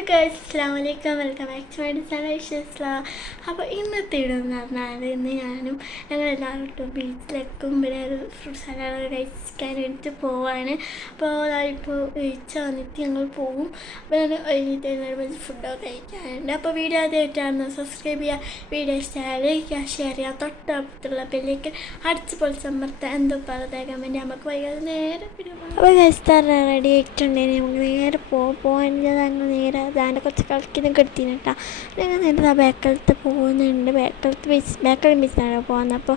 Hello guys, അസ്സലാമു അലൈക്കും. Welcome back to my channel Ishla. അപ്പോൾ ഇന്നത്തെ വീഡിയോ എന്ന് പറഞ്ഞാൽ ഇന്ന് ഞങ്ങളെല്ലാവരും ബീച്ചിലേക്കും പിന്നെ ഒരു ഫ്രൂട്ട് സലാഡ് കഴിക്കാനായിട്ട് പോവാണ്. അപ്പോൾ ഇപ്പോൾ ഉച്ച വന്നിട്ട് ഞങ്ങൾ പോകും. അപ്പോൾ ഞാൻ കഴിഞ്ഞിട്ട് ഫുഡൊക്കെ കഴിക്കാനുണ്ട്. അപ്പോൾ വീഡിയോ ആദ്യമായിട്ടാണ് സബ്സ്ക്രൈബ് ചെയ്യുക, വീഡിയോ ഇഷ്ടമായാൽ ലൈക്ക് ഷെയർ ചെയ്യുക, തൊട്ടടുത്തുള്ള ബെല്ലേക്ക് അടിച്ച് പൊളിച്ചമർത്ത എന്തോ പറഞ്ഞേക്കാൻ വേണ്ടി നമുക്ക് വൈകാതെ നേരെ വീഡിയോ. അപ്പോൾ ഗൈസ് റെഡി ആയിട്ടുണ്ടെങ്കിൽ നമുക്ക് നേരെ പോകാൻ നേരെ അതിൻ്റെ കുറച്ച് കളിക്കുന്നൊക്കെ എടുത്തിന് കേട്ടോ. ഞങ്ങൾ നേരെ ബേക്കലത്ത് പോകുന്നുണ്ട്. ബേക്കൽ ബീച്ചിലാണ് പോകുന്നത്. അപ്പോൾ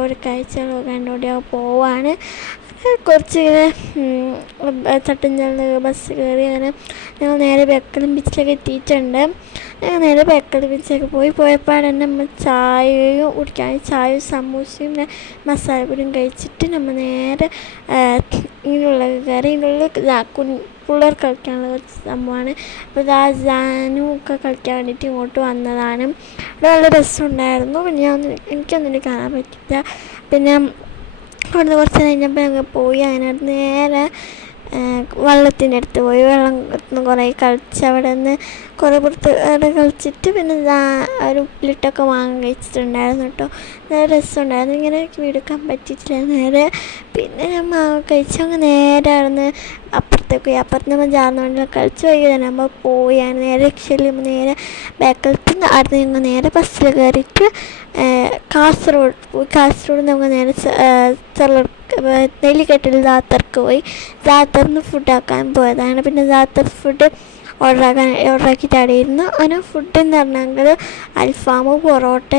ഓരോ കാഴ്ചകളൊക്കെ കണ്ടുകൊണ്ട് പോവാണ്. കുറച്ച് ചട്ടഞ്ചാലിൽ ബസ് കയറി അങ്ങനെ ഞങ്ങൾ നേരെ ബേക്കൽ ബീച്ചിലേക്ക് എത്തിയിട്ടുണ്ട്. ഞങ്ങൾ നേരെ ബേക്കൽ ബീച്ചിലേക്ക് പോയപ്പോൾ തന്നെ നമ്മൾ ചായയും കുടിക്കാൻ ചായയും സമൂസയും മസാലപ്പൊടിയും കഴിച്ചിട്ട് നമ്മൾ നേരെ ഇതിനുള്ള കയറി. ഇതിനുള്ള പിള്ളേർ കളിക്കാനുള്ള കുറച്ച് സംഭവമാണ്. അപ്പോൾ ജാനും ഒക്കെ കളിക്കാൻ വേണ്ടിയിട്ട് ഇങ്ങോട്ട് വന്നതാണ്. അവിടെ നല്ല രസമുണ്ടായിരുന്നു. പിന്നെ എനിക്കൊന്നും കാണാൻ പറ്റില്ല. പിന്നെ അവിടുന്ന് കുറച്ച് കഴിഞ്ഞപ്പോൾ ഞങ്ങൾ പോയി. അതിനകത്ത് നേരെ വെള്ളത്തിൻ്റെ അടുത്ത് പോയി. വെള്ളം കുറേ കളിച്ച് അവിടെ നിന്ന് കുറേ പുറത്ത് അവിടെ കളിച്ചിട്ട് പിന്നെ ഒരു ഉപ്പിലിട്ടൊക്കെ വാങ്ങാൻ കഴിച്ചിട്ടുണ്ടായിരുന്നു കേട്ടോ. നല്ല രസമുണ്ടായിരുന്നു. ഇങ്ങനെ എടുക്കാൻ പറ്റിയിട്ടില്ല നേരെ. പിന്നെ ഞാൻ മാങ്ങ കഴിച്ച് അങ്ങ് നേരെ അവിടെ നിന്ന് അപ്പുറത്ത് നമ്മൾ ജാർന്ന വണ്ടിയിൽ കളിച്ച് വൈകി നമ്മൾ പോയി. നേരെ രക്ഷയിൽ നേരെ ബാക്കിലത്ത് അവിടെ നിന്ന് നേരെ ബസ്സിൽ കയറിയിട്ട് കാസർഗോഡ് നമുക്ക് നേരെ നെല്ലിക്കെട്ടിൽ ജാത്തർക്ക് പോയി. ജാത്തറിന് ഫുഡാക്കാൻ പോയതാണ്. പിന്നെ ജാത്തർ ഫുഡ് ഓർഡറാക്കിയിട്ടായിരുന്നു. അങ്ങനെ ഫുഡ് എന്ന് പറഞ്ഞെങ്കിൽ അൽഫാം, പൊറോട്ട,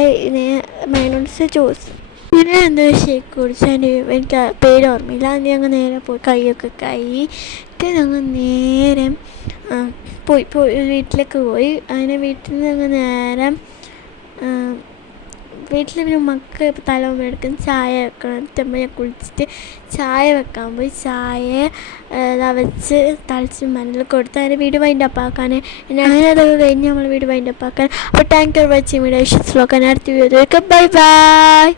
മൈനോൺസ്, ജ്യൂസ്, പിന്നെ എന്താ ഷേക്ക് കുടിച്ച് എനിക്ക് പേര് ഓർമ്മയില്ല. അത് ഞങ്ങൾ നേരെ പോയി കൈയൊക്കെ കഴിയിട്ട് ഞങ്ങൾ നേരെ പോയി വീട്ടിലേക്ക് പോയി. അങ്ങനെ വീട്ടിൽ നിന്ന് ഞങ്ങൾ നേരെ വീട്ടിൽ പിന്നെ ഉമ്മക്ക് തലമുമ്പ് എടുക്കും ചായ വെക്കണം. ഞാൻ കുളിച്ചിട്ട് ചായ വെക്കാൻ പോയി. ചായ വെച്ച് തളിച്ച് മണ്ണിൽ കൊടുത്ത് അതിൻ്റെ വീട് വൈൻഡപ്പ് ആക്കാൻ ഞാനതൊക്കെ കഴിഞ്ഞ് നമ്മൾ വീട് വൈൻഡപ്പ് ആക്കാൻ. അപ്പോൾ thank you for watching video. ഇഷ്ടം അടുത്ത വീഡിയോ. Bye bye.